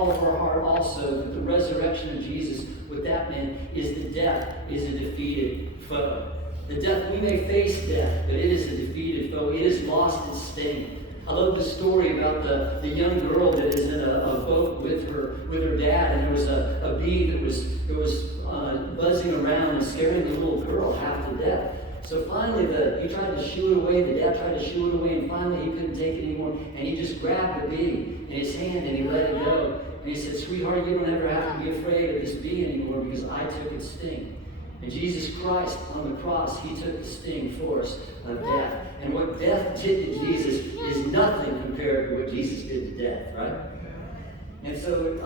all of our heart also that the resurrection of Jesus, what that meant is that death is a defeated foe. The death, we may face death, but it is a defeated foe. It has lost its sting. I love the story about the young girl that is in a boat with her dad, and there was a bee that was buzzing around and scaring the little girl half to death. So finally, he tried to shoo it away. The dad tried to shoo it away, and finally he couldn't take it anymore. And he just grabbed the bee in his hand and he let it go. And he said, "Sweetheart, you don't ever have to be afraid of this bee anymore because I took its sting." And Jesus Christ on the cross, he took the sting for us of death. And what death did to Jesus is nothing compared to what Jesus did to death, right? And so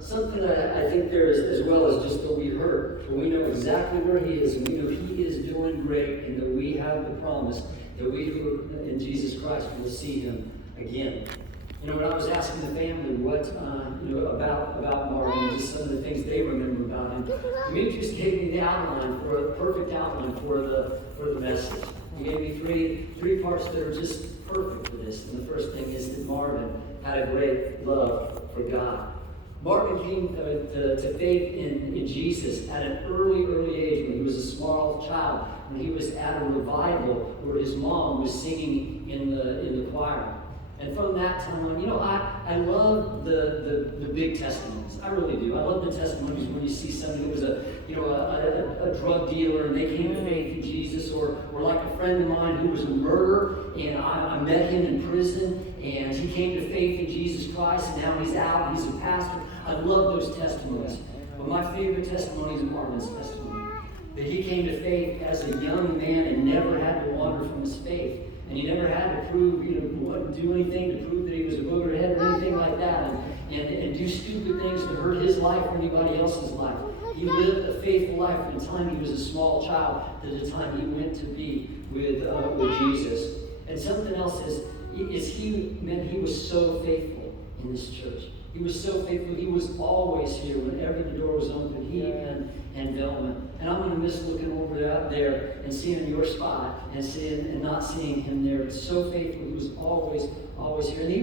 something that I think there is, as well as just what we heard, for we know exactly where he is, and we know he is doing great, and that we have the promise that we who are in Jesus Christ will see him again. You know, when I was asking the family what, about Marvin, just some of the things they remember about him, Demetrius gave me the outline for a perfect outline for the message. He gave me three parts that are just perfect for this. And the first thing is that Marvin had a great love for God. Marvin came to faith in Jesus at an early age when he was a small child, when he was at a revival where his mom was singing in the choir. And from that time on, I love the big testimonies. I really do. I love the testimonies when you see somebody who was a drug dealer and they came to faith in Jesus, or like a friend of mine who was a murderer, and I met him in prison, and he came to faith in Jesus Christ, and now he's out, he's a pastor. I love those testimonies. But my favorite testimony is Marvin's testimony. That he came to faith as a young man and never had to wander from his faith. And he never had to prove, do anything to prove that he was a boogerhead or anything like that, and do stupid things to hurt his life or anybody else's life. He lived a faithful life from the time he was a small child to the time he went to be with Jesus. And something else is he was so faithful in this church. He was so faithful. He was always here whenever the door was open. He and Velma. And I'm going to miss looking over out there and seeing your spot and not seeing him there. But so faithful. He was always here. And he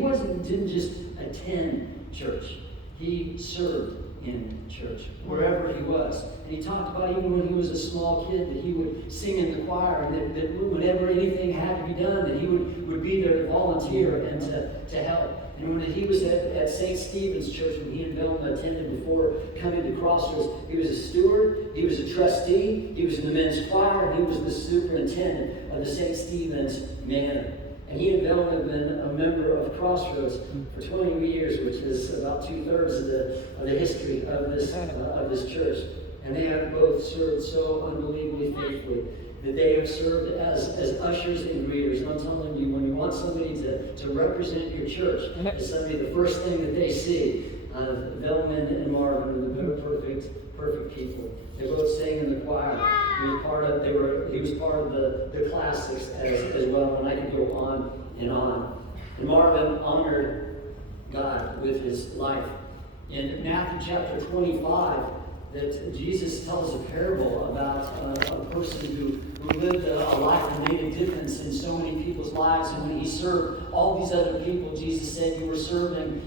didn't just attend church. He served in church, wherever he was. And he talked about even when he was a small kid that he would sing in the choir, and that whenever anything had to be done, that he would be there to volunteer and to help. And when he was at St. Stephen's Church, when he and Velma attended before coming to Crossroads, he was a steward, he was a trustee, he was in the men's choir, and he was the superintendent of the St. Stephen's Manor. And he and Velma have been a member of Crossroads for 20 years, which is about 2/3 of the history of this church. And they have both served so unbelievably faithfully that they have served as ushers and greeters. And I'm telling you, when you want somebody to represent your church, as somebody, the first thing that they see, Velma and Marvin, they're perfect people. They both sang in the choir. He was part of the classics as well, and I could go on and on. And Marvin honored God with his life. In Matthew chapter 25, that Jesus tells a parable about a person who lived a life that made a difference in so many people's lives. And when he served all these other people, Jesus said, you were serving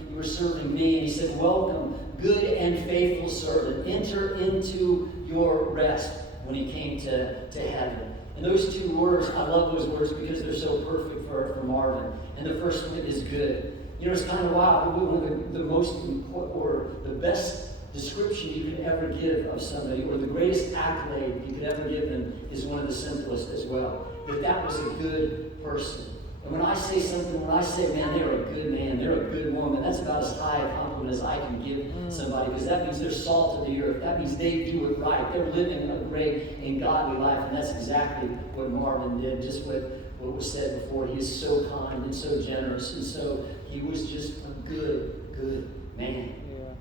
me. And he said, welcome, good and faithful servant. Enter into your rest, when he came to heaven. And those two words, I love those words because they're so perfect for Marvin. And the first one is good. It's kind of wild. One of the most important, or the best description you could ever give of somebody, or the greatest accolade you could ever give them, is one of the simplest as well. That was a good person. And when I say, man, they're a good man, they're a good woman, that's about as high a compliment as I can give somebody, because that means they're salt of the earth. That means they do it right. They're living a great and godly life. And that's exactly what Marvin did, just what was said before. He is so kind and so generous. And so he was just a good man.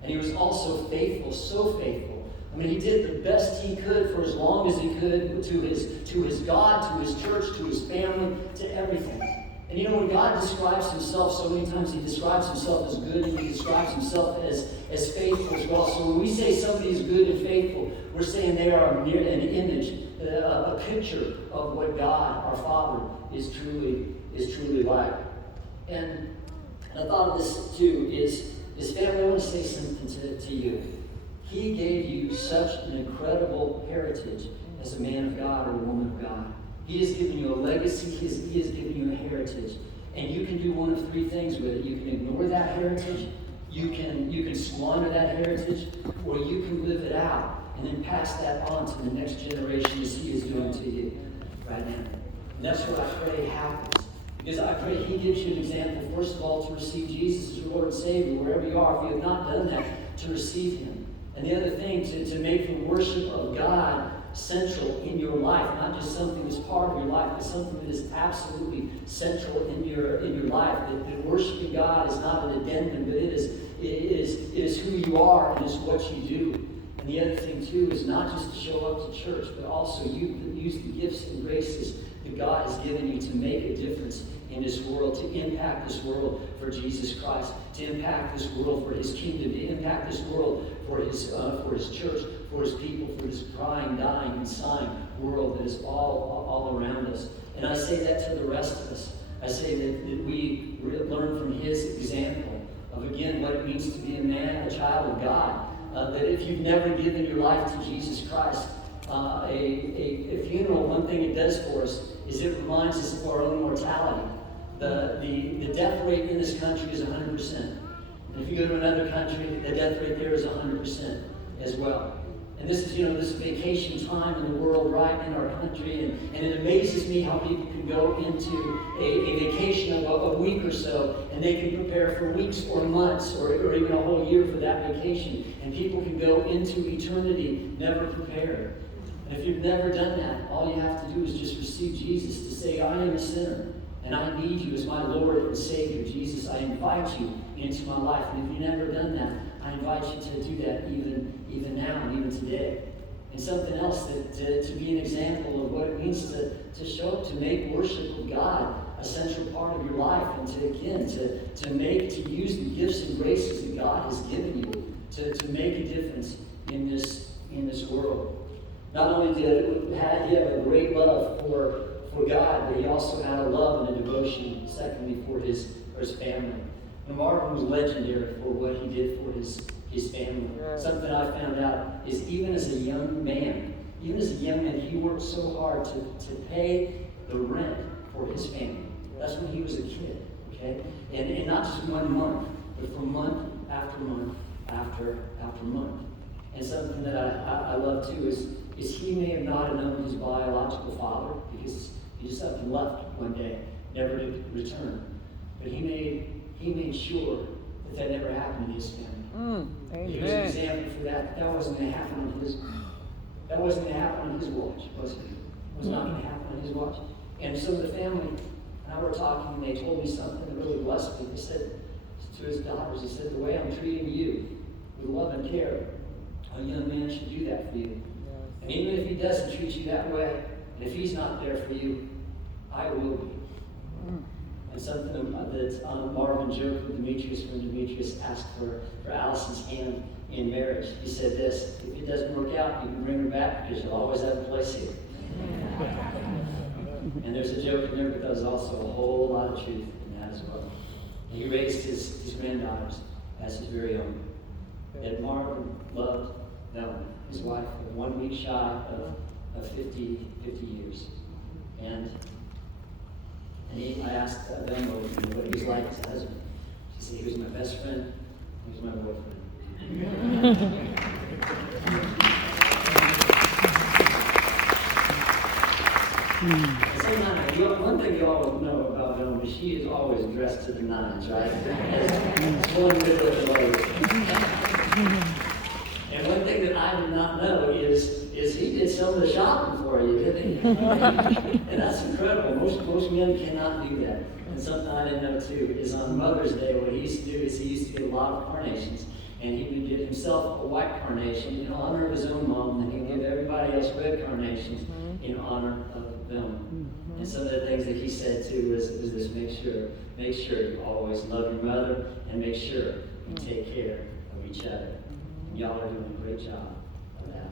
And he was also faithful, so faithful. I mean, he did the best he could for as long as he could to his God, to his church, to his family, to everything. And when God describes himself, so many times he describes himself as good, and he describes himself as faithful as well. So when we say somebody is good and faithful, we're saying they are an image, a picture of what God, our Father, is truly like. And I thought of this too, is is, family, I want to say something to you. He gave you such an incredible heritage as a man of God or a woman of God. He has given you a legacy. He has given you a heritage. And you can do one of three things with it. You can ignore that heritage, you can squander that heritage, or you can live it out and then pass that on to the next generation as He is doing to you right now. And that's what I pray happens. Because I pray He gives you an example, first of all, to receive Jesus as your Lord and Savior, wherever you are. If you have not done that, to receive Him. And the other thing, to make the worship of God central in your life, not just something that's part of your life, but something that is absolutely central in your life. That worshiping God is not an addendum, but it is who you are and is what you do. And the other thing too is not just to show up to church, but also you use the gifts and graces that God has given you to make a difference in this world, to impact this world for Jesus Christ, to impact this world for His kingdom, to impact this world for His church, for His people, for this crying, dying, and sighing world that is all around us. And I say that to the rest of us. I say that we learn from His example of, again, what it means to be a man, a child of God. That if you've never given your life to Jesus Christ, a funeral, one thing it does for us is it reminds us of our own mortality. The death rate in this country is 100%. And if you go to another country, the death rate there is 100% as well. And this is, this vacation time in the world, right, in our country. And it amazes me how people can go into a vacation of a week or so, and they can prepare for weeks or months or even a whole year for that vacation. And people can go into eternity never prepared. And if you've never done that, all you have to do is just receive Jesus, to say, I am a sinner, and I need you as my Lord and Savior. Jesus, I invite you into my life. And if you've never done that, I invite you to do that even now and even today. And something else, to be an example of what it means to show up, to make worship of God a central part of your life, and to use the gifts and graces that God has given you to make a difference in this world. Not only did he have a great love for God, but he also had a love and a devotion, secondly, for his family. And Marvin was legendary for what he did for his family. Yeah. Something I found out is even as a young man, he worked so hard to pay the rent for his family. That's when he was a kid, okay? And not just 1 month, but for month after month after month. And something that I love too is he may have not known his biological father because he just up and left one day, never to return. But he made sure that never happened in his family. He was an example for that. That wasn't going to happen on his watch, was it? It was not going to happen on his watch. And so the family and I were talking, and they told me something that really blessed me. They said to his daughters, he said, the way I'm treating you with love and care, a young man should do that for you. And even if he doesn't treat you that way, and if he's not there for you, I will be. And something that Marvin joked with Demetrius when Demetrius asked for Allison's hand in marriage. He said this: if it doesn't work out, you can bring her back because you'll always have a place here. And there's a joke in there, but there's also a whole lot of truth in that as well. And he raised his granddaughters as his very own. And Marvin loved Melanie, his wife, 1 week shy of 50 years. And I asked them what he was like as a husband. She said, he was my best friend, he was my boyfriend. Sometimes, one thing you always know about Melanie is she is always dressed to the nines, right? As one good looking lady. And one thing that I did not know is he did some of the shopping for you, didn't he? And that's incredible. Most men cannot do that. And something I didn't know too is on Mother's Day, what he used to do is he used to get a lot of carnations. And he would get himself a white carnation in honor of his own mom, and he'd give everybody else red carnations in honor of them. And some of the things that he said too was this: make sure you always love your mother, and make sure you take care of each other. And y'all are doing a great job of that.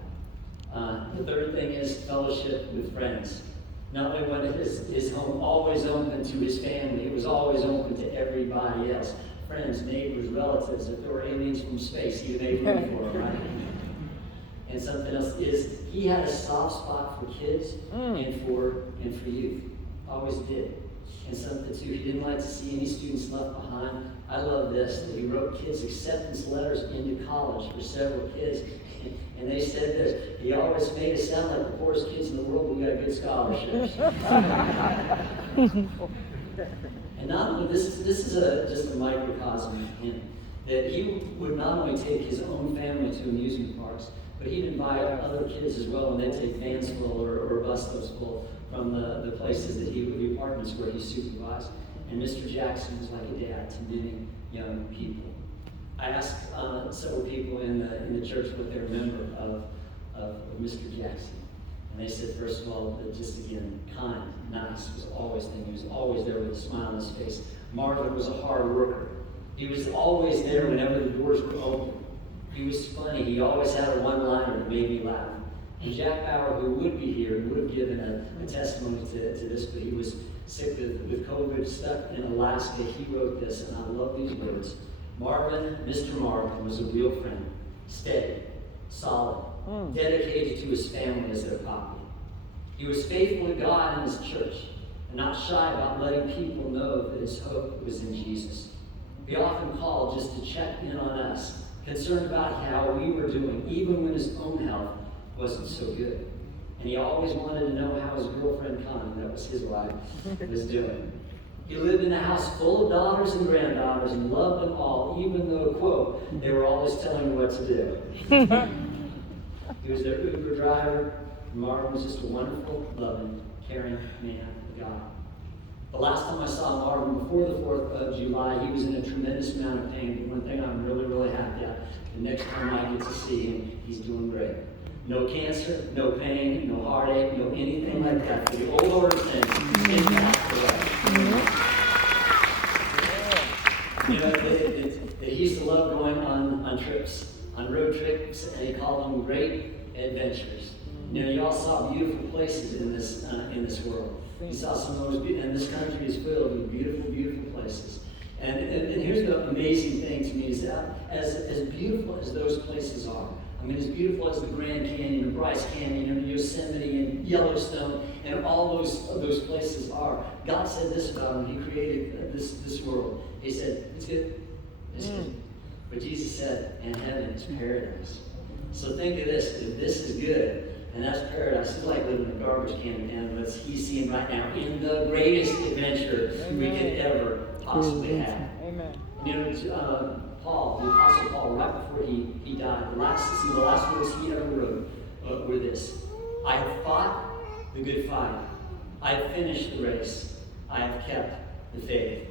The third thing is fellowship with friends. Not only was his home always open to his family, it was always open to everybody else. friends, neighbors, relatives. If there were aliens from space, he made room for them, right? And something else is he had a soft spot for kids and for youth. Always did. And something too, he didn't like to see any students left behind. I love this, that he wrote kids' acceptance letters into college for several kids. And they said this, he always made us sound like the poorest kids in the world, but we got good scholarships. And not only, this is just a microcosm of him, that he would not only take his own family to amusement parks, but he'd invite other kids as well, and they'd take vans full or bus loads full from the places that the apartments where he supervised. And Mr. Jackson was like a dad to many young people. I asked several people in the church what they remember of Mr. Jackson. And they said, first of all, that just again, kind, nice, was always there. He was always there with a smile on his face. Marvin was a hard worker. He was always there whenever the doors were open. He was funny. He always had a one-liner that made me laugh. And Jack Bauer, who would be here, would have given a testimony to this, but he was sick with COVID, stuck in Alaska. He wrote this, and I love these words. Marvin, Mr. Marvin, was a real friend, steady, solid, dedicated to his family as their Poppie. He was faithful to God and his church, and not shy about letting people know that his hope was in Jesus. He often called just to check in on us, concerned about how we were doing, even when his own health wasn't so good. And he always wanted to know how his girlfriend Connie, that was his wife, was doing. He lived in a house full of daughters and granddaughters and loved them all, even though, quote, they were always telling him what to do. He was their Uber driver. Marvin was just a wonderful, loving, caring man of God. The last time I saw Marvin before the 4th of July, he was in a tremendous amount of pain. But one thing I'm really, really happy at, the next time I get to see him, he's doing great. No cancer, no pain, no heartache, no anything like that. For the old order things, in that way. You know, he used to love going on trips, on road trips, and he called them great adventures. You know, you all saw beautiful places in this world. You saw some of those, and this country is filled with beautiful, beautiful places. And here's the amazing thing to me is that as beautiful as those places are, I mean, as beautiful as the Grand Canyon and Bryce Canyon and Yosemite and Yellowstone and all those places are, God said this about them when he created this world. He said, it's good. It's good. But Jesus said, and heaven is paradise. So think of this. If this is good, and that's paradise, it's like living in a garbage can, and what he's seeing right now in the greatest adventure we could ever possibly have. Amen. You know, Paul, the Apostle Paul, right before he died, the last words he ever wrote were this: I have fought the good fight. I have finished the race. I have kept the faith.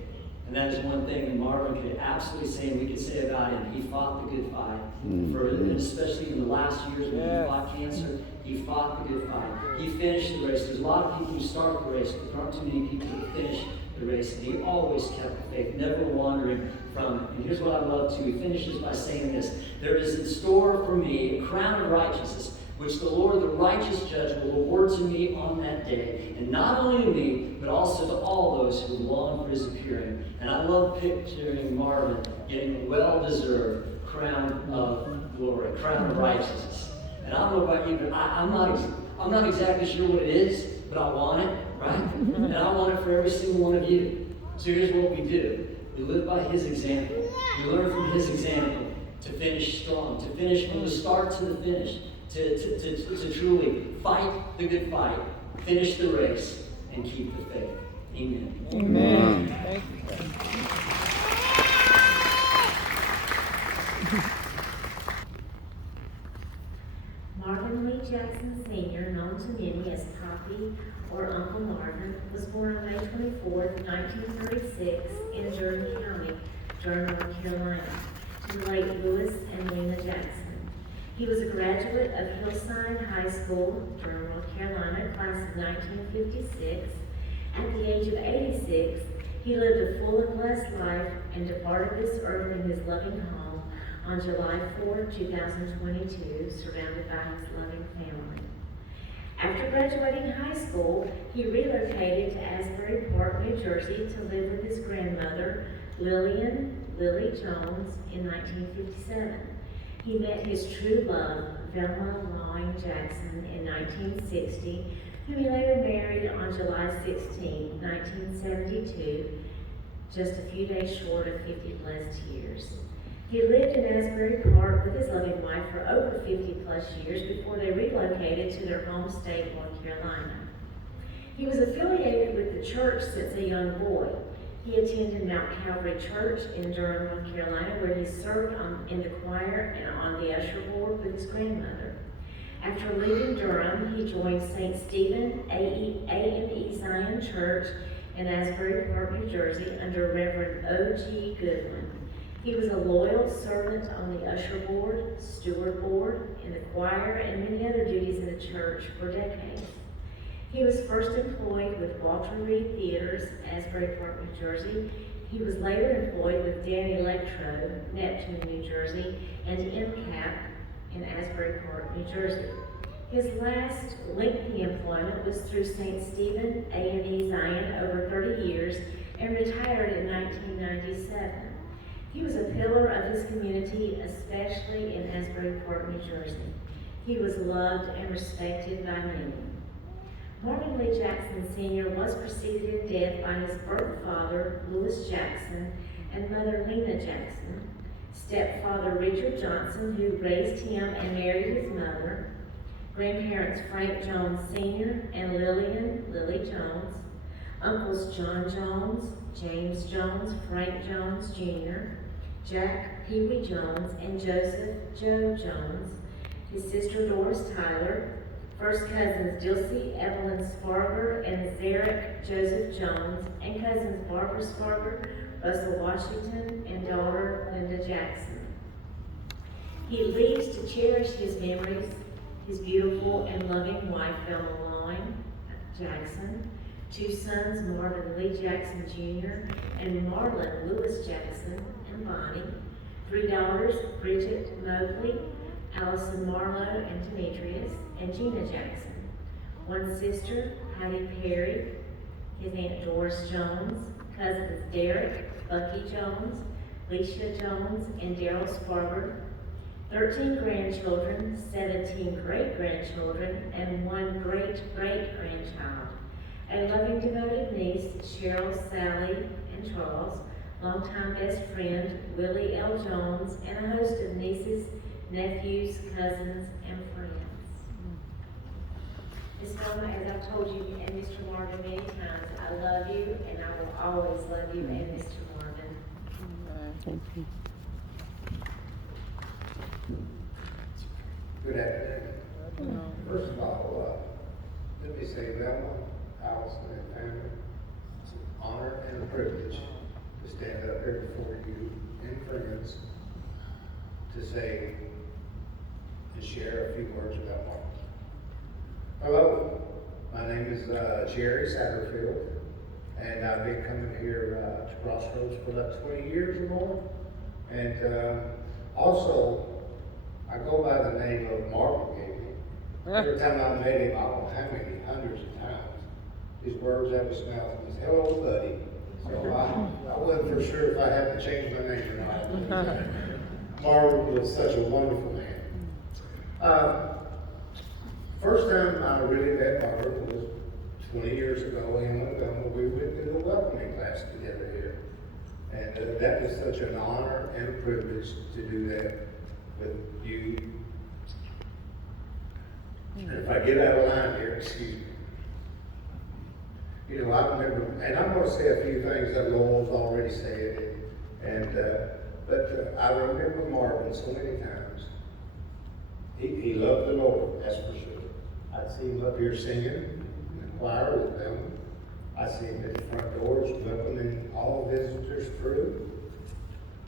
And that is one thing that Marvin could absolutely say, and we could say about him. He fought the good fight. And especially in the last years when he fought cancer, he fought the good fight. He finished the race. There's a lot of people who start the race, but there aren't too many people who finish the race. And he always kept the faith, never wandering from it. And here's what I love too. He finishes by saying this: there is in store for me a crown of righteousness, which the Lord, the righteous judge, will award to me on that day. And not only to me, but also to all those who long for his appearing. And I love picturing Marvin getting a well-deserved crown of glory, crown of righteousness. And I don't know about you, but I'm not exactly sure what it is, but I want it, right? And I want it for every single one of you. So here's what we do. We live by his example. We learn from his example to finish strong, to finish from the start to the finish. To truly fight the good fight, finish the race, and keep the faith. Amen. Amen. Thank you. Marvin Lee Jackson Sr., known to many as Poppie or Uncle Marvin, was born on May 24th, 1936 in Durham County, Durham, North Carolina, to the late Louis and Lena Jackson. He was a graduate of Hillside High School, Durham, North Carolina, class of 1956. At the age of 86, he lived a full and blessed life and departed this earth in his loving home on July 4, 2022, surrounded by his loving family. After graduating high school, he relocated to Asbury Park, New Jersey to live with his grandmother, Lillian, Lily Jones, in 1957. He met his true love, Velma Loring Jackson, in 1960, whom he later married on July 16, 1972, just a few days short of 50 blessed years. He lived in Asbury Park with his loving wife for over 50 plus years before they relocated to their home state, North Carolina. He was affiliated with the church since a young boy. He attended Mount Calvary Church in Durham, North Carolina, where he served in the choir and on the usher board with his grandmother. After leaving Durham, he joined St. Stephen A&E Zion Church in Asbury Park, New Jersey, under Reverend O.G. Goodwin. He was a loyal servant on the usher board, steward board, in the choir, and many other duties in the church for decades. He was first employed with Walter Reed Theaters, Asbury Park, New Jersey. He was later employed with Dan Electro, Neptune, New Jersey, and MCAP in Asbury Park, New Jersey. His last lengthy employment was through St. Stephen A&E Zion over 30 years and retired in 1997. He was a pillar of his community, especially in Asbury Park, New Jersey. He was loved and respected by many. Marvin Lee Jackson Sr. was preceded in death by his birth father, Louis Jackson, and mother, Lena Jackson, stepfather, Richard Johnson, who raised him and married his mother, grandparents Frank Jones Sr. and Lillian Lily Jones, uncles John Jones, James Jones, Frank Jones Jr., Jack Pee Wee Jones, and Joseph Joe Jones, his sister Doris Tyler, first cousins Dilsey Evelyn Sparger and Zarek Joseph Jones, and cousins Barbara Sparger, Russell Washington, and daughter Linda Jackson. He leaves to cherish his memories, his beautiful and loving wife, Velma Loring Jackson, two sons, Marvin Lee Jackson Jr. and Marlon Lewis Jackson and Bonnie, three daughters, Bridget Mobley, Allison Marlowe and Demetrius, and Gina Jackson, one sister, Hattie Perry, his Aunt Doris Jones, cousins Derek, Bucky Jones, Leisha Jones, and Daryl Sparger, 13 grandchildren, 17 great-grandchildren, and one great-great-grandchild. A loving, devoted niece, Cheryl, Sally, and Charles, longtime best friend, Willie L. Jones, and a host of nieces, nephews, cousins, and friends. Miss Velma, as I've told you and Mr. Marvin many times, I love you, and I will always love you and Mr. Marvin. Thank you. Good afternoon. First of all, let me say, Velma, Allison, and family, it's an honor and a privilege to stand up here before you and friends to say and share a few words about Marvin. Hello, my name is Jerry Satterfield, and I've been coming here to Crossroads for about 20 years or more. And also, I go by the name of Marvin gave me. Every time I met him, I don't know how many, hundreds of times, his words out of his mouth was, "Hello, buddy." So I wasn't for sure if I had to change my name or not. Marvin was such a wonderful man. First time I really met Marvin was 20 years ago. Him and Velma, we went to the welcoming class together here. And that was such an honor and a privilege to do that with you. And if I get out of line here, excuse me. You know, I remember, and I'm going to say a few things that Lowell's already said, but I remember Marvin so many times. He loved the Lord, that's for sure. I'd see him up here singing in the choir with them. I see him at the front doors welcoming all visitors through.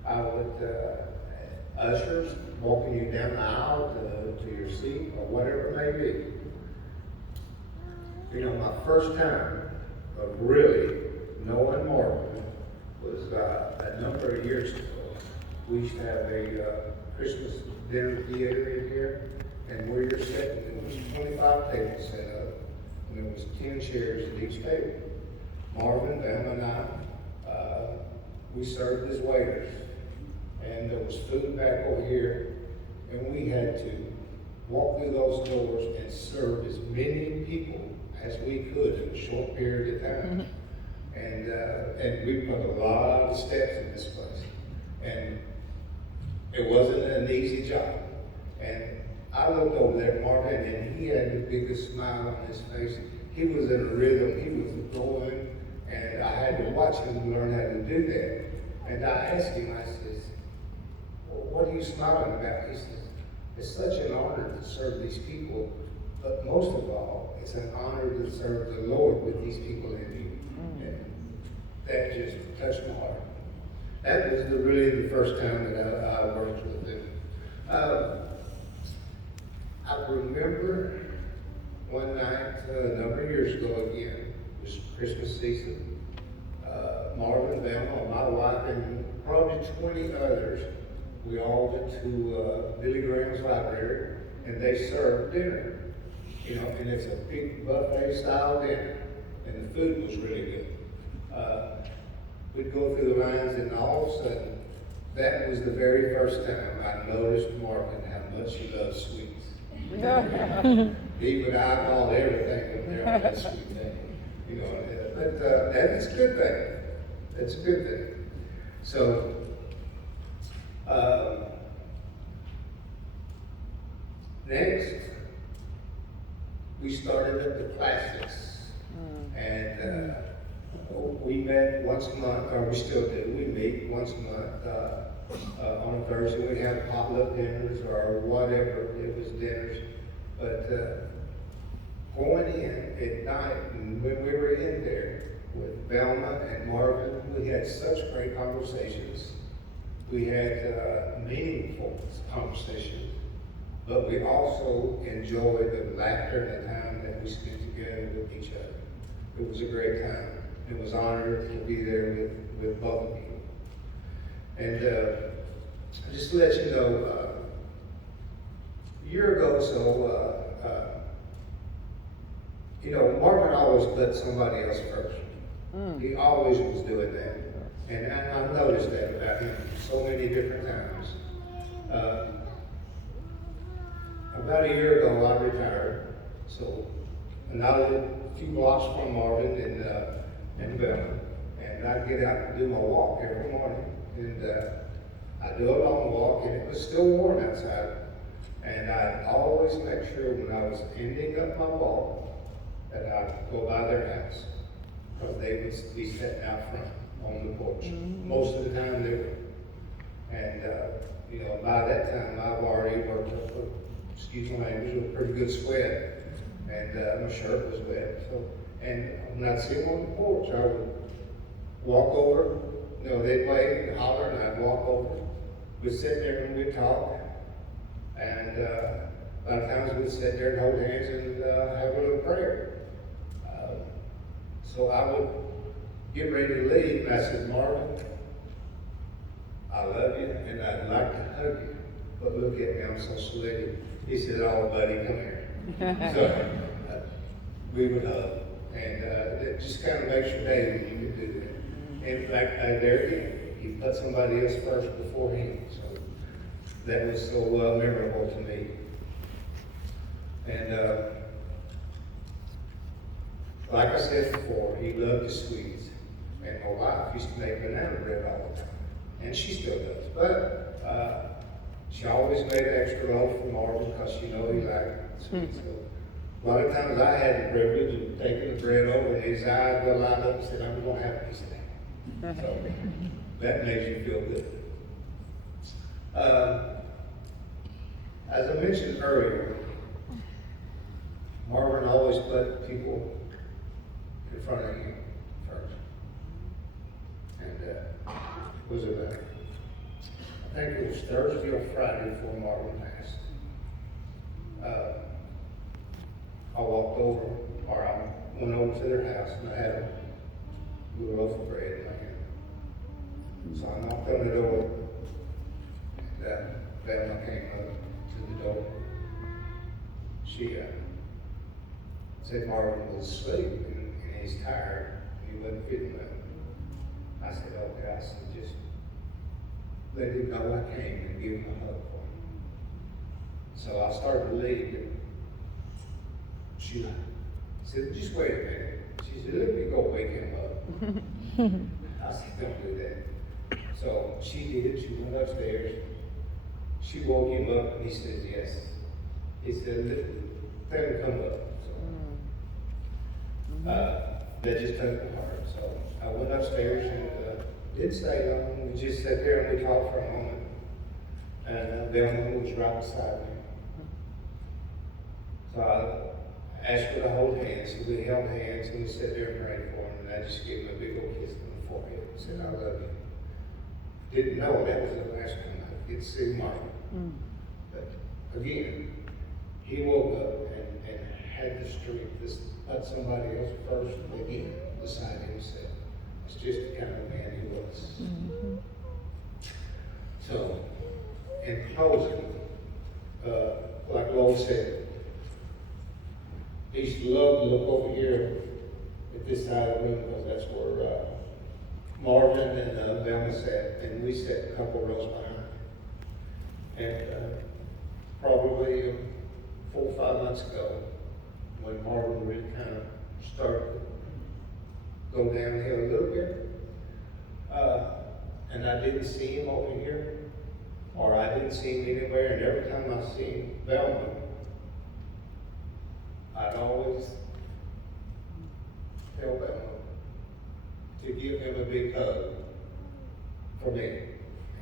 I would, ushers walking you down the aisle to your seat or whatever it may be. You know, my first time of really knowing Marvin was a number of years ago. We used to have a Christmas dinner theater in here, and where you're sitting, there was 25 tables set up, and there was 10 chairs at each table. Marvin, Van, and I, we served as waiters. and there was food back over here, and we had to walk through those doors and serve as many people as we could in a short period of time. And we put a lot of steps in this place. And it wasn't an easy job. And I looked over there at Marvin, and he had the biggest smile on his face. He was in a rhythm, he was going, and I had to watch him learn how to do that. And I asked him, I says, well, what are you smiling about? He says, it's such an honor to serve these people, but most of all, it's an honor to serve the Lord with these people in you. And that just touched my heart. That was really the first time that I worked with him. I remember one night, a number of years ago again, it was Christmas season, Marvin, Velma, my wife, and probably 20 others, we all went to Billy Graham's library, and they served dinner. You know, and it's a big buffet style dinner, and the food was really good. We'd go through the lines, and all of a sudden, that was the very first time I noticed Marvin how much he loved sweets. He would eyeball everything up there on that sweet thing. You know, but that's a good thing. That's a good thing. So, next, we started at the classics. And we met once a month, or we still do. We meet once a month on a Thursday. We have potluck dinners or whatever. It was dinners. But going in at night, and when we were in there with Velma and Marvin, we had such great conversations. We had meaningful conversations, but we also enjoyed the laughter and the time that we spent together with each other. It was a great time. It was an honor to be there with both of you. And just to let you know, a year ago or so, you know, Marvin always put somebody else first. He always was doing that. And I've noticed that about him so many different times. About a year ago, I retired. So, and I lived a few blocks from Marvin and Velma. And I'd get out and do my walk every morning. And I'd do a long walk, and it was still warm outside. And I'd always make sure when I was ending up my walk that I'd go by their house, because they would be sitting out front on the porch. Most of the time they were. And, you know, by that time I've already worked up excuse my language, with a pretty good sweat. And my shirt was wet. So, and when I'd see them on the porch, I would walk over. You know, they'd wave and holler, and I'd walk over. We'd sit there and we'd talk. And a lot of times we'd sit there and hold hands and have a little prayer. So I would get ready to leave, and I said, Marvin, I love you, and I'd like to hug you, but look at me, I'm so sweaty. He said, oh, buddy, come here. So we would hug, and it just kind of makes your day when you could do that. And like there again, he put somebody else first before him, so that was so memorable to me. And like I said before, he loved the sweets. And my wife used to make banana bread all the time. And she still does. But she always made an extra loaf for Marvin because she knew he liked sweets. So a lot of times I had the privilege of taking the bread over, and his eyes would light up and said, I'm going to have a piece of that. So that makes you feel good. As I mentioned earlier, Marvin always put people in front of him first. And it was about, I think it was Thursday or Friday before Marvin passed. I walked over, or I went over to their house, and I had a little loaf of bread in my hand. So I knocked on the door, and Velma came up to the door. She said Marvin was asleep, and he's tired, and he wasn't feeling well. I said, okay. I said, just let him know I came and give him a hug for him. So I started to leave, and she said, just wait a minute. She said, let me go wake him up. I said, don't do that. So she did. She went upstairs. She woke him up, and he said, yes. He said, let him come up. So, that just touched my heart. So I went upstairs and didn't stay long. We just sat there and we talked for a moment. And Velma was right beside me. So I asked her to hold hands. So we held hands and we sat there and prayed for him. And I just gave him a big old kiss on the forehead and said, I love you. Didn't know that was the last time I get to see Marvin. But again, he woke up and had the strength to put somebody else first again beside himself. It's just the kind of man he was. So, in closing, like Lola said, I used to love to look over here at this side of the room because that's where Marvin and Velma sat, and we sat a couple rows behind. And probably 4 or 5 months ago, when Marvin really kind of started to go downhill a little bit, and I didn't see him over here, or I didn't see him anywhere, and every time I see Velma, I'd always tell Velma to give him a big hug for me,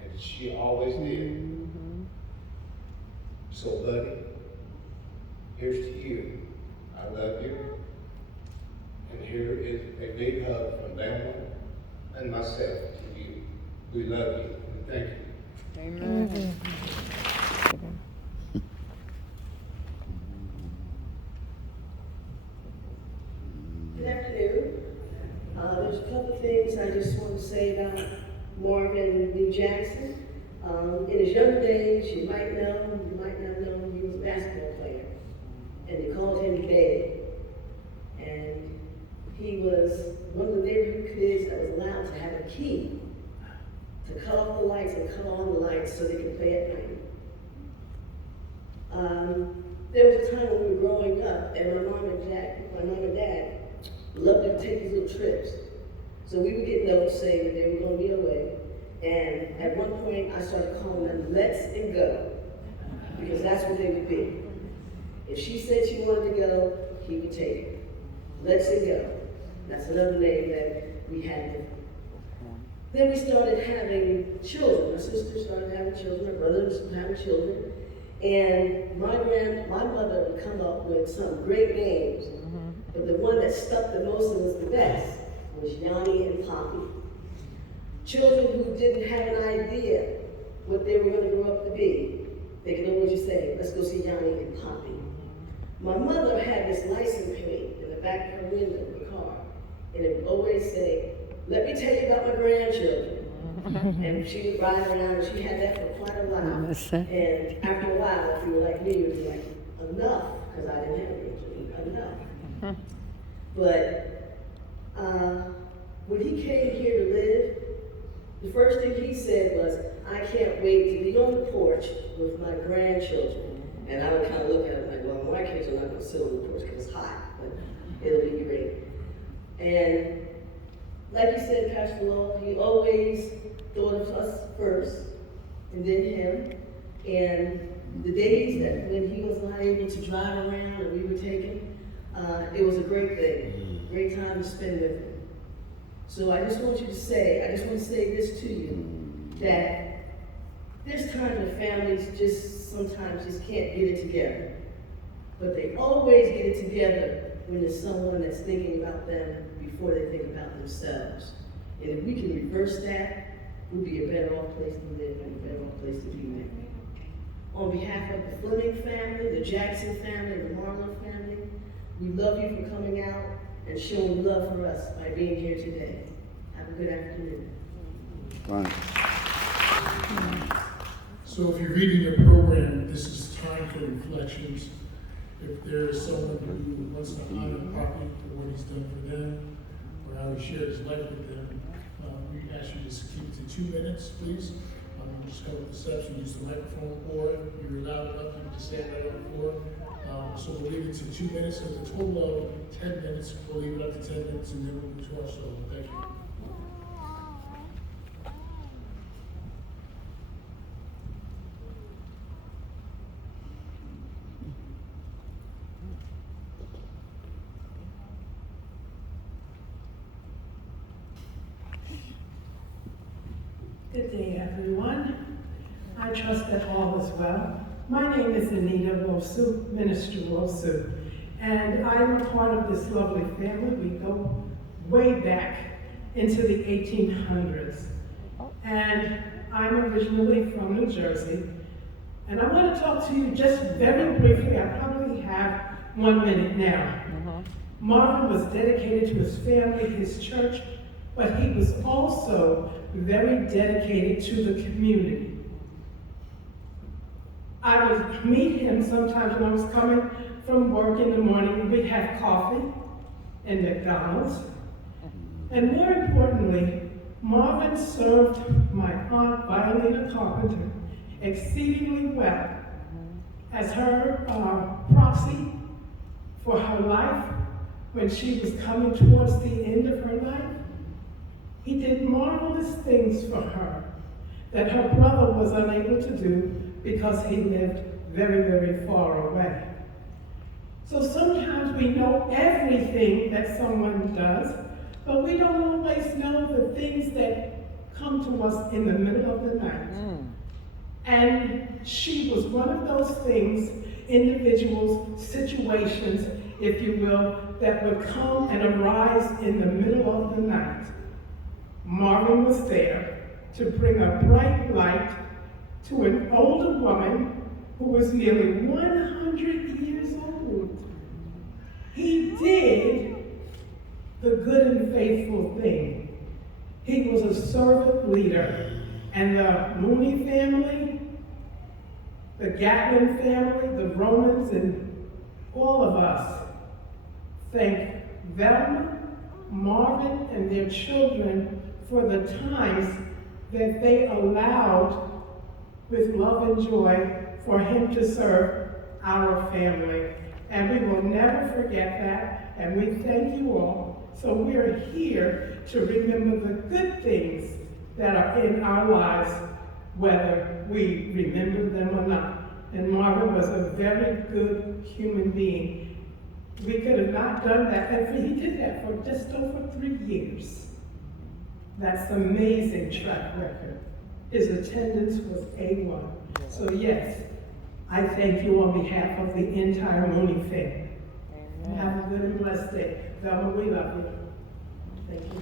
and she always did. So, buddy, here's to you. I love you. And here is a big hug from Velma and myself to you. We love you and thank you. Amen. Good afternoon. There's a couple things I just want to say about Marvin Lee Jackson. In his younger days, you might know, you might not know, he was a basketball player. And they called him Daddy. And he was one of the neighborhood kids that was allowed to have a key to cut off the lights and cut on the lights so they could play at night. There was a time when we were growing up, and my mom and dad loved to take these little trips. So we would get notes saying that they were going to be away. And at one point, I started calling them Let's and Go, because that's what they would be. If she said she wanted to go, he would take her. Let's and Go. That's another name that we had. Then we started having children. My sister started having children. My brother was having children. And my mother would come up with some great names. But the one that stuck the most and was the best was Yanni and Poppie. Children who didn't have an idea what they were going to grow up to be. They could always just say, let's go see Yanni and Poppie. My mother had this license plate in the back of her window of the car. And it would always say, let me tell you about my grandchildren. And she would ride around, and she had that for quite a while. And after a while, if you were like me, you would be like, enough, because I didn't have grandchildren, enough. But when he came here to live, the first thing he said was, I can't wait to be on the porch with my grandchildren. And I would kind of look at him like, well, my kids are not going to sit on the porch because it's hot, but it'll be great. And like you said, Pastor Law, he always thought of us first, and then him. And the days that when he was not able to drive around and we were taking, it was a great thing, great time to spend with him. So I just want to say this to you, that there's times when families sometimes can't get it together. But they always get it together when there's someone that's thinking about them before they think about themselves. And if we can reverse that, we'll be a better off place to live and a better off place to be with. On behalf of the Fleming family, the Jackson family, the Marlowe family, we love you for coming out and showing love for us by being here today. Have a good afternoon. Right. So if you're reading your program, this is time for reflections. If there is someone who wants to honor Poppie for what he's done for them, or how he shared his life with them, we ask you to keep it to 2 minutes, please. You just help the steps, you use the microphone, or if you're loud enough, you can just stand right on the floor. So we'll leave it to 2 minutes, so the total of 10 minutes, we'll leave it up to 10 minutes, and then we'll move to our solo. Thank you. Good day, everyone. I trust that all is well. My name is Anita Wosu, Minister Wosu, and I'm a part of this lovely family. We go way back into the 1800s. And I'm originally from New Jersey. And I want to talk to you just very briefly. I probably have 1 minute now. Marvin was dedicated to his family, his church, but he was also very dedicated to the community. I would meet him sometimes when I was coming from work in the morning. We'd have coffee in McDonald's. And more importantly, Marvin served my Aunt Violeta Carpenter exceedingly well as her proxy for her life when she was coming towards the end of her life. He did marvelous things for her that her brother was unable to do because he lived very, very far away. So sometimes we know everything that someone does, but we don't always know the things that come to us in the middle of the night. And she was one of those things, individuals, situations, if you will, that would come and arise in the middle of the night. Marvin was there to bring a bright light to an older woman who was nearly 100 years old. He did the good and faithful thing. He was a servant leader, and the Mooney family, the Gatlin family, the Romans, and all of us thank Velma, Marvin, and their children for the times that they allowed with love and joy for him to serve our family. And we will never forget that, and we thank you all. So we're here to remember the good things that are in our lives, whether we remember them or not. And Marvin was a very good human being. We could have not done that, and he did that for just over 3 years. That's an amazing track record. His attendance was A1. So yes, I thank you on behalf of the entire Mooney family. Have a good and blessed day. Velma, we love you. Thank you.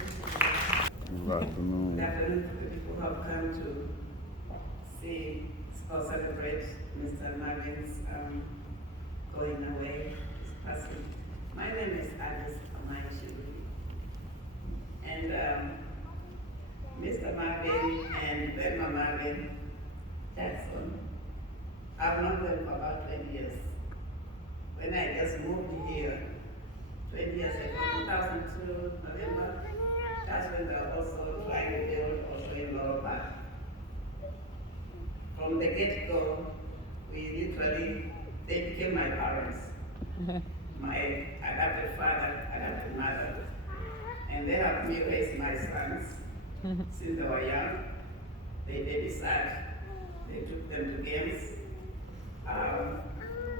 Good afternoon to the people who have come to see or celebrate Mr. Marvin's going away, his passing. My name is Alice Amaichi. And Mr. Marvin and Velma Marvin Jackson, I've known them for about 20 years. When I just moved here 20 years ago, 2002 November, that's when they were also trying to build also in Laurel Park. From the get-go, they became my parents. My adopted father, adopted mother. And they helped me raise my sons since they were young. They babysat. They took them to games.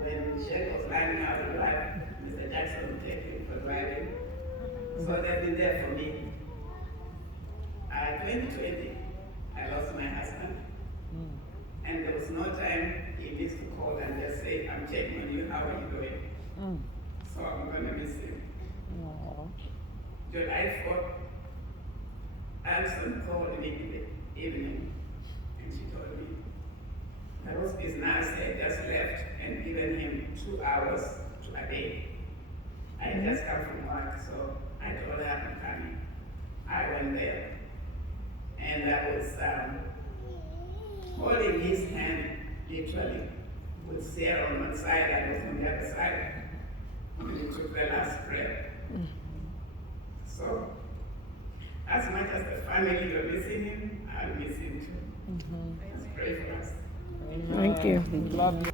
When Shaq was learning how to drive, Mr. Jackson would take him for driving. So they've been there for me. 2020, I lost my husband. And there was no time he needs to call and just say, I'm checking on you, how are you doing? So I'm going to miss him. July 4th, Alison called me in the evening, and she told me the hospice nurse had just left and given him 2 hours a day. I had just come from work, so I told her I'm coming. I went there, and I was holding his hand, literally, with Sarah on one side, I was on the other side, when he took the last breath. So, as much as the family were missing him, I miss him too. Please pray for us. Thank you. Love you.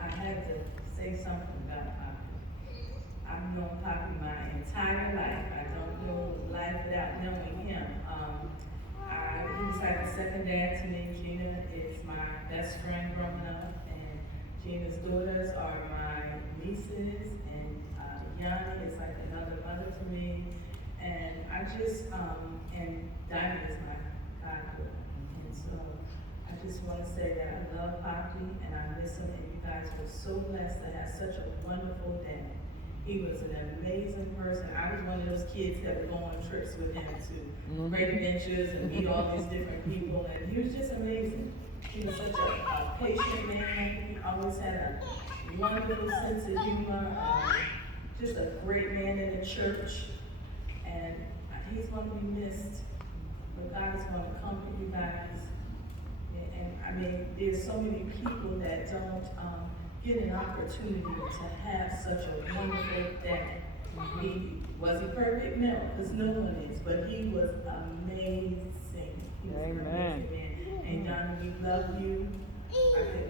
I had to say something about Poppie. I've known Poppie my entire life. I don't know life without knowing him. He was like a second dad to me. Gina is my best friend growing up, and Gina's daughters are my nieces, and Yanni is like another mother to me. And I just, and Diamond is my goddaughter. And so I just want to say that I love Poppie and I miss him, and you guys were so blessed to have such a wonderful dad. He was an amazing person. I was one of those kids that would go on trips with him to great adventures and meet all these different people, and he was just amazing. He was such a patient man. He always had a wonderful sense of humor, just a great man in the church, and he's going to be missed, but God is going to comfort you guys. And I mean, there's so many people that don't get an opportunity to have such a wonderful dad. Was he perfect? No, because no one is, but he was amazing. He was an amazing man. And Johnny, we love you. I could,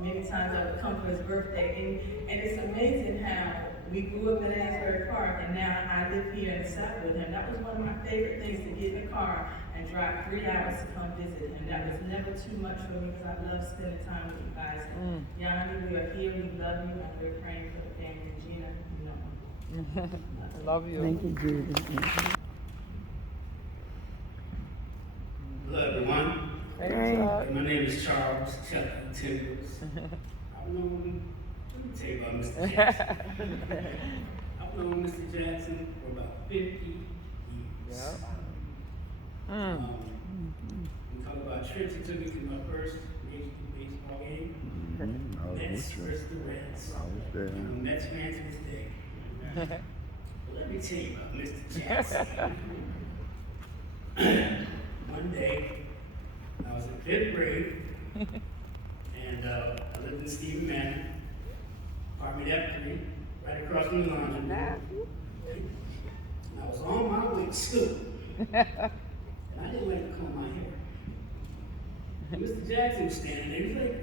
many times I would come for his birthday, and it's amazing how we grew up in Asbury Park, and now I live here in the South with him. That was one of my favorite things, to get in the car and drive 3 hours to come visit him. That was never too much for me, because I love spending time with you guys. Yanni, we are here, we love you, and we're praying for the family. Gina, I love you. Thank you, Judy. Hello, everyone. Hey, Chuck. My name is Charles Chuck Timbers. I've known, let me tell you about Mr. Jackson. I've known Mr. Jackson for about 50 years. We talk about trips. He took me to my first Major League Baseball game. Mets versus the Reds. I'm a Mets fan to this day. But let me tell you about Mr. Jackson. One day, I was in 5th grade, and I lived in Stephen Manor, apartment F3, right across from the laundry room. And I was on my way to school, and I didn't like to comb my hair. And Mr. Jackson was standing there. He was like,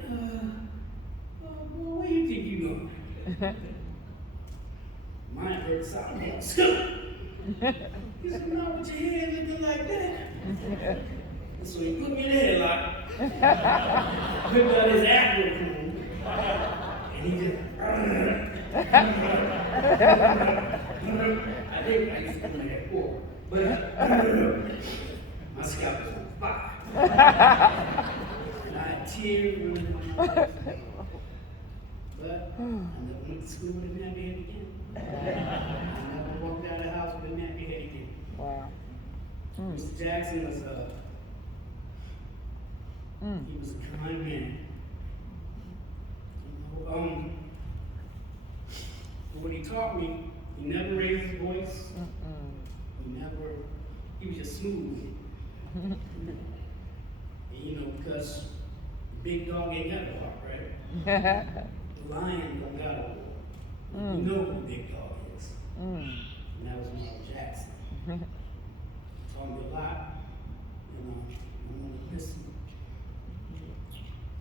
well, where you think you going? Mine hurt, so I'm going to school. He said, no, with your hair looking like that. So he put me in the headlock, whipped out his Afro comb, and he just, I think I used to do that before, but my scalp was on fire. And I had tears running down my eyes. But I never went to school with a nappy head again. I never walked out of the house with a nappy head again. Wow. Mr. Jackson was he was a kind man. What he taught me, he never raised his voice. He was just smooth. And because the big dog ain't got a bark, right? The lion don't got a roar. You know who the big dog is. And that was Marvin Jackson. Taught me a lot. I want to miss him.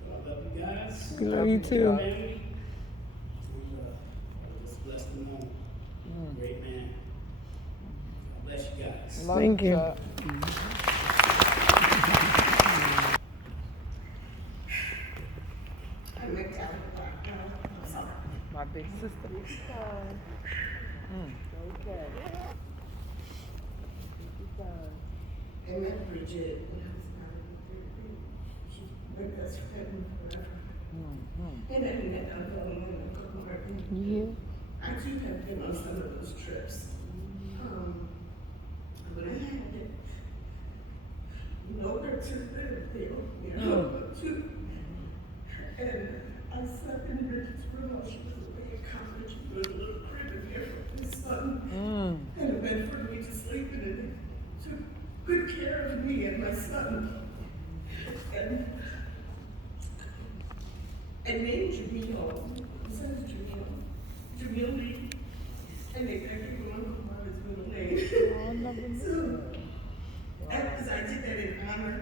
I love you guys. We love you too. Family. And I was just blessed to know. Great man. God bless you guys. Love Thank you. Chuck. My big sister. Okay. I met Bridget when I was 9 She's my best friend forever. And I met Uncle and Uncle Marvin. You? I too have been on some of those trips. But I had nowhere to live there, to. And I slept in Bridget's room while she was away at college. We lived in a little crib in here for my son. And a bed for me to sleep in, and it took good care of me and my son. And named Jamil. His son is Jamil. Jamil Lee. And they couldn't keep Uncle Marvin's middle name. Oh, I never knew So, that. after I did that in honor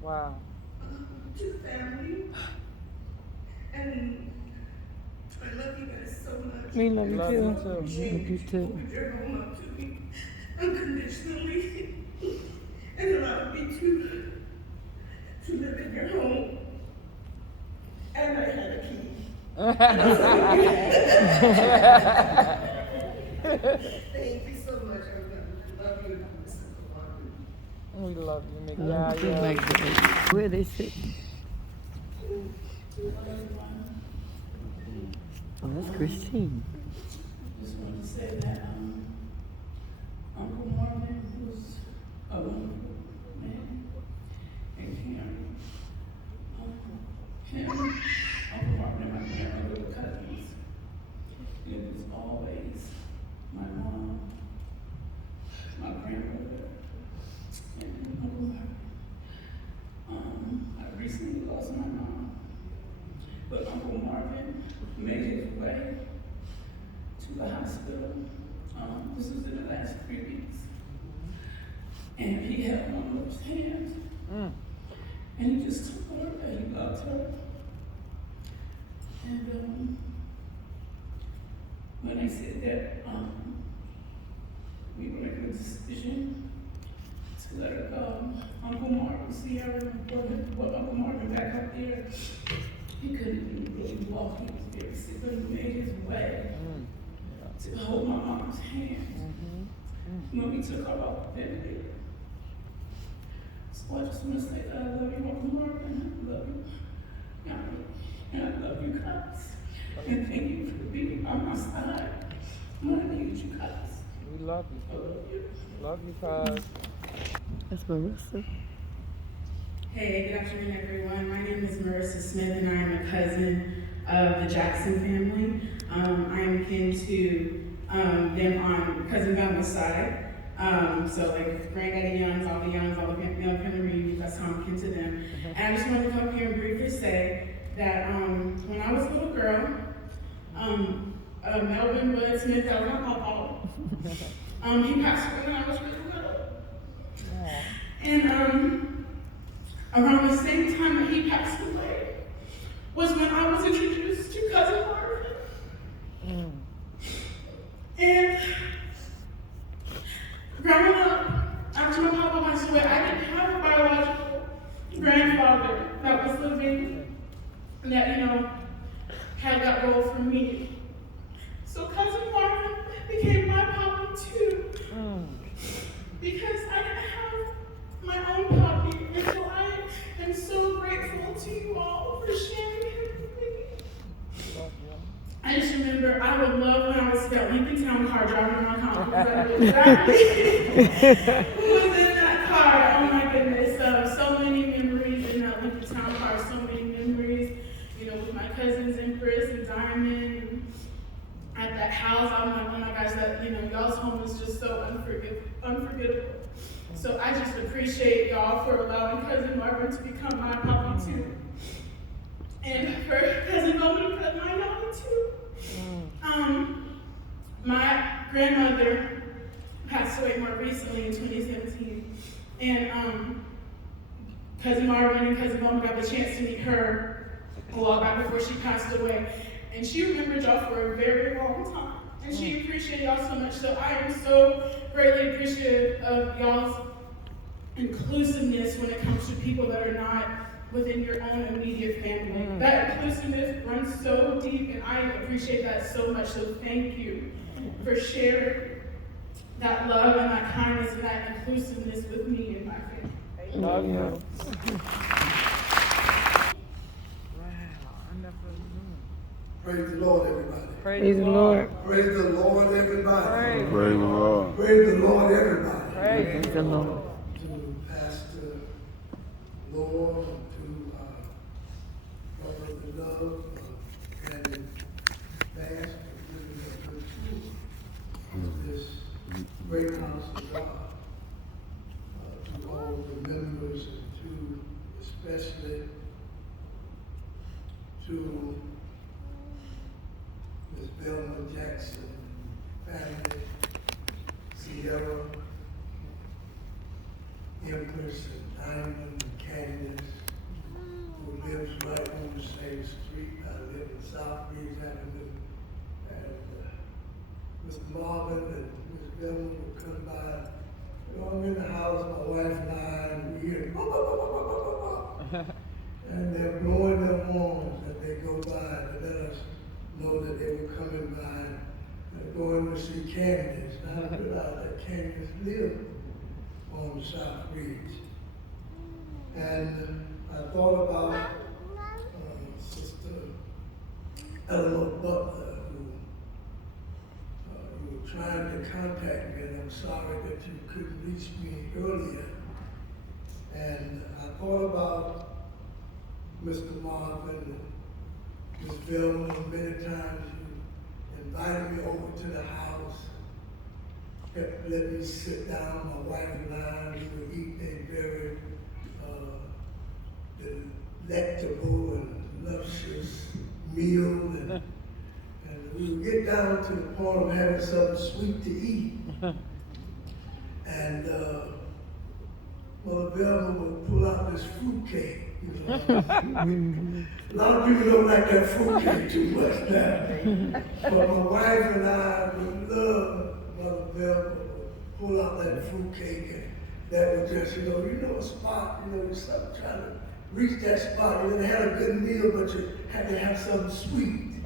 Wow. to the family, and I love you guys so much. We love you Love too. you too. Love you too. Opened your home up to me unconditionally and allowed me to live in your home. And I had a key. Thank you so much. I love you. We love you, Nick. Love you, Yeah, like yeah. that. Where they sit? Oh, that's Christine. Just wanted to say that Uncle Marvin was a wonderful man, and him, Uncle Marvin and my grandmother were cousins. It was always my mom, my grandmother, and Uncle Marvin. I recently lost my mom, but Uncle Marvin made his way to the hospital. This was in the last 3 weeks. And he held my mother's hand. And he just told her that he loved her. And when I said that we were making a decision to let her go, Uncle Marvin, see, I remember Uncle Marvin back up there. He couldn't even really walk. He was very sick, but he made his way to hold my mom's hand when we took her off the ventilator. So I just want to say that I love you, Uncle Marvin. I love you, Yanni, and I love you guys. And thank you for being by my side when I need you guys. We love I you. love you. Love you, guys. That's Marissa. Hey, good afternoon, everyone. My name is Marissa Smith, and I am a cousin of the Jackson family. I am kin to them on cousin Velma's side. So like granddaddy Youngs, all the Youngs, all the Young family reunions, that's how I'm kin to them. And I just wanted to come here and briefly say that when I was a little girl, Melvin Bud Smith, that was my papa. He passed away when I was really little. And around the same time that he passed away was when I was introduced to cousin Marvin. And growing up, after my papa passed away, I didn't have a biological grandfather that was living that, had that role for me. So cousin Marvin became my papa too. Because I didn't have my own puppy, and so I am so grateful to you all for sharing him with me. I just remember I would love when I was that Lincoln Town car driving around town because I knew exactly who was in that car. Oh my goodness, so many memories in that Lincoln Town car, so many memories, with my cousins Empress and Diamond. And at that house, I'm like, oh my gosh, that, y'all's home is just so unforgettable. So I just appreciate y'all for allowing cousin Marvin to become my puppy too. And for cousin Bowman to become my dog too. My grandmother passed away more recently in 2017. And cousin Marvin and cousin Bowman got the chance to meet her a while back before she passed away. And she remembered y'all for a very long time. And she appreciated y'all so much. So I am so greatly appreciative of y'all's inclusiveness when it comes to people that are not within your own immediate family. That inclusiveness runs so deep, and I appreciate that so much. So thank you for sharing that love and that kindness and that inclusiveness with me and my family. Love you. Yeah. Wow, I never knew. Praise the Lord, everybody. Praise the Lord. Praise the Lord, everybody. Praise Praise the Lord. Praise the Lord, everybody. Praise the Lord. To Pastor Lord, to Brother Love, and Bass, for giving us a good tour of this great house of God. To all the members, and especially to Ms. Velma Jackson, Nicholas and Diamond and Candace, who lives right on the same street. I live in South Breeze Avenue. And Mr. Marvin and Ms. Gilman would come by. You know, I'm in the house, my wife and I, and we hear, and they're blowing their horns as they go by to let us know that they were coming by and going to see Candace. And I realized that Candace lived on South Breeze. And I thought about Sister Eleanor Butler, who you were trying to contact me, and I'm sorry that you couldn't reach me earlier. And I thought about Mr. Marvin and Ms. Velma. Many times you invited me over to the house, kept letting me sit down, my wife and I, we would eat a very delectable and luscious meal, and we would get down to the point of having something sweet to eat. And Mother Velma would pull out this fruit cake. You know. A lot of people don't like that fruit cake too much now. But my wife and I would love Mother Velma would pull out that fruit cake, and that would just, you know, a spot, you're trying to reach that spot. You had a good meal, but you had to have something sweet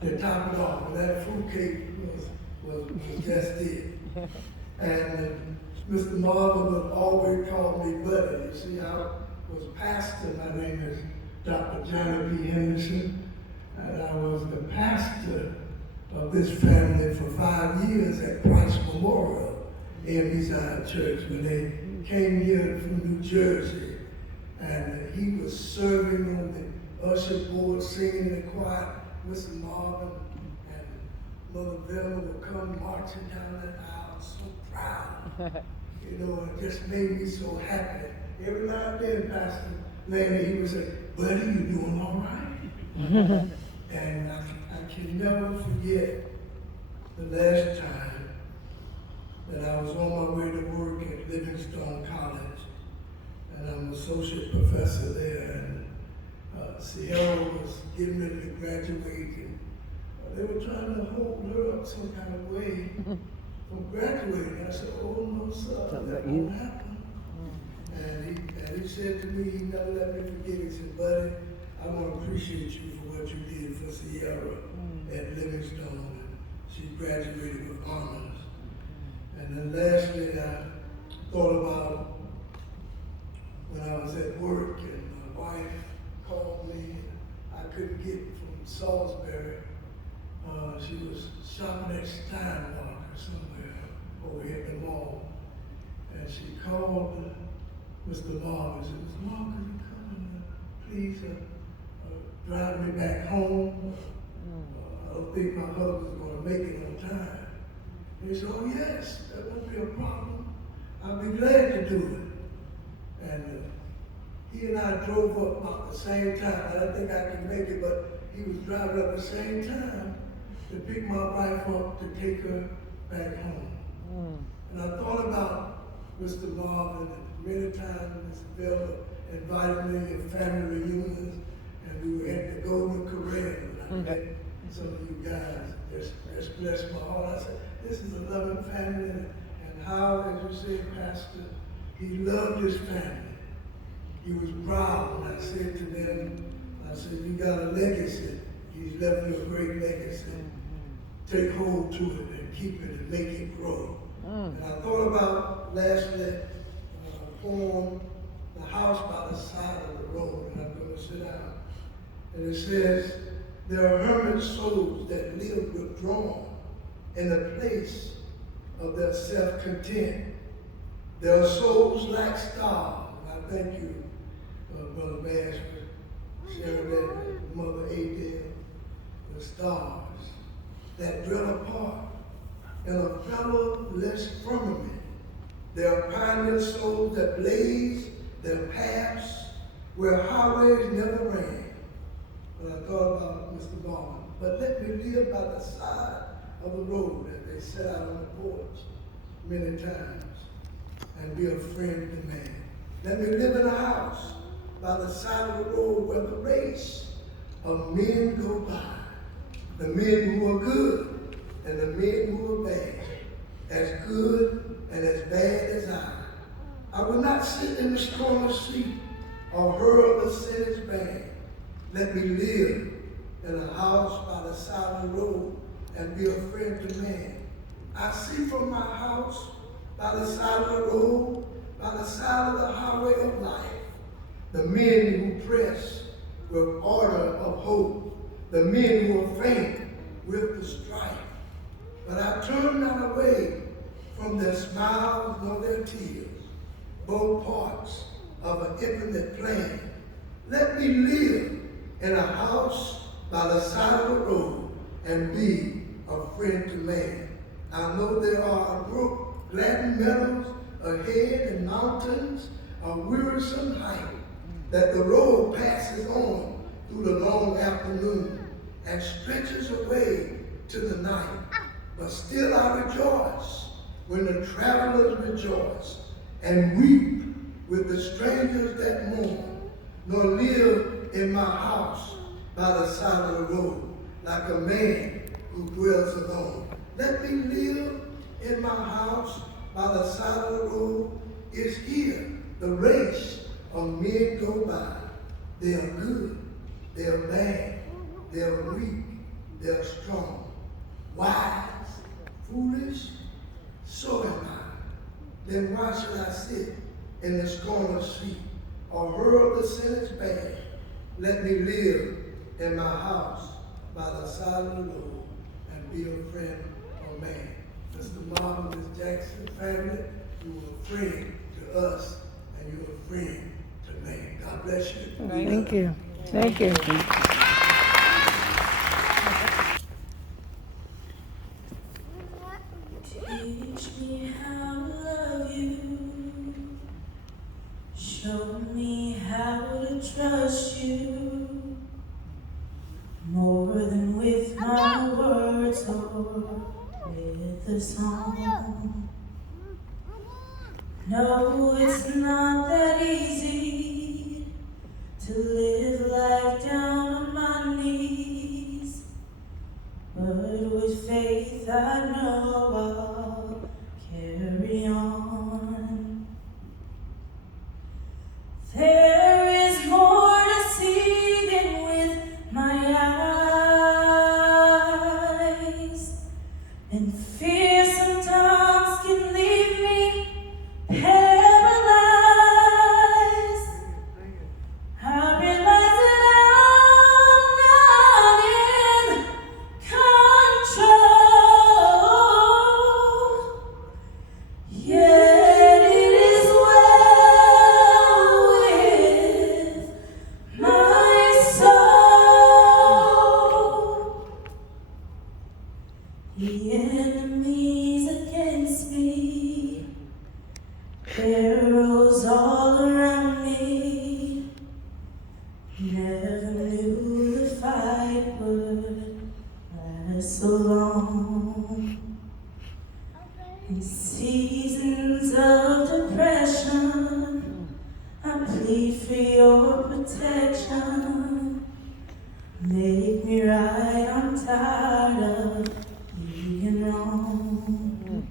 to top it off. And that fruit cake was just it. And Mr. Marvin would always call me buddy. You see, I was pastor. My name is Dr. Johnny P. Henderson, and I was the pastor of this family for 5 years at Christ Memorial AME Church when they came here from New Jersey. And he was serving on the usher board, singing in the choir. Mr. Marvin and Mother Velma would come marching down that aisle, so proud. You know, it just made me so happy. Every now and then, Pastor Lanny, he would say, buddy, you doing all right? And I can never forget the last time that I was on my way to work at Livingstone College. And I'm an associate professor there, and Sierra was getting ready to graduate, and they were trying to hold her up some kind of way from graduating. I said, oh no, sir, that won't happen. And he said to me, he never let me forget, he said, buddy, I want to appreciate you for what you did for Sierra at Livingstone. And she graduated with honors. And then lastly, I thought about when I was at work and my wife called me. I couldn't get from Salisbury. She was shopping at Steinmark or somewhere over here at the mall. And she called Mr. Marvin and said, Mr. Marvin, could you come and please drive me back home? I don't think my husband's going to make it on time. And he said, oh yes, that won't be a problem. I'll be glad to do it. And he and I drove up about the same time. I don't think I can make it, but he was driving up the same time to pick my wife up to take her back home. And I thought about Mr. Marvin, and many times Mr. Velma invited me to family reunions, and we were at the Golden Corral, and I met some of you guys. Just blessed my heart. I said, this is a loving family, and how, as you said, Pastor, he loved his family. He was proud when I said to them, I said, you got a legacy. He's left you a great legacy. Take hold to it and keep it and make it grow. And I thought about, lastly, a poem, The House by the Side of the Road, and I'm going to sit down. And it says, there are hermit souls that live withdrawn in the place of their self-content. There are souls like stars. And I thank you, Brother Bass, for sharing that with Mother Adele. The stars that dwell apart in a fellowless firmament. There are pioneer souls that blaze their paths where highways never ran. But I thought about Mr. Marvin. But let me live by the side of the road as they set out on the porch many times and be a friend to man. Let me live in a house by the side of the road where the race of men go by. The men who are good and the men who are bad. As good and as bad as I. I will not sit in the scorner's seat or hurl the sinner's bag. Let me live in a house by the side of the road and be a friend to man. I see from my house by the side of the road, by the side of the highway of life, the men who press with order of hope, the men who are faint with the strife. But I turn not away from their smiles nor their tears, both parts of an infinite plan. Let me live in a house by the side of the road and be a friend to man. I know there are a brook, gladdened meadows ahead and mountains of wearisome height that the road passes on through the long afternoon and stretches away to the night. But still I rejoice when the travelers rejoice and weep with the strangers that mourn, nor live in my house by the side of the road like a man who dwells alone. Let me live in my house by the side of the road. It's here the race of men go by. They are good, they are bad, they are weak, they are strong, wise, foolish, so am I. Then why should I sit in the scorner's seat or hurl the sinner's bag? Let me live in my house by the side of the road and be a friend of man. Mr. Marvin, Miss Jackson family, you are a friend to us and you're a friend to man. God bless you. Thank you. Thank you. Teach me how to love you. Show me how to trust you. More than with my words or with a song. No, it's not that easy to live life down on my knees. But with faith I know I'll carry on. There is more to see than with my eyes, and fear sometimes can leave me paralyzed. I realize that I'm not in control, yet it is well with my soul. The enemies against me, arrows all around me. Never knew the fight would last so long. In seasons of depression, I plead for your protection. Make me right, I'm tired of being wrong.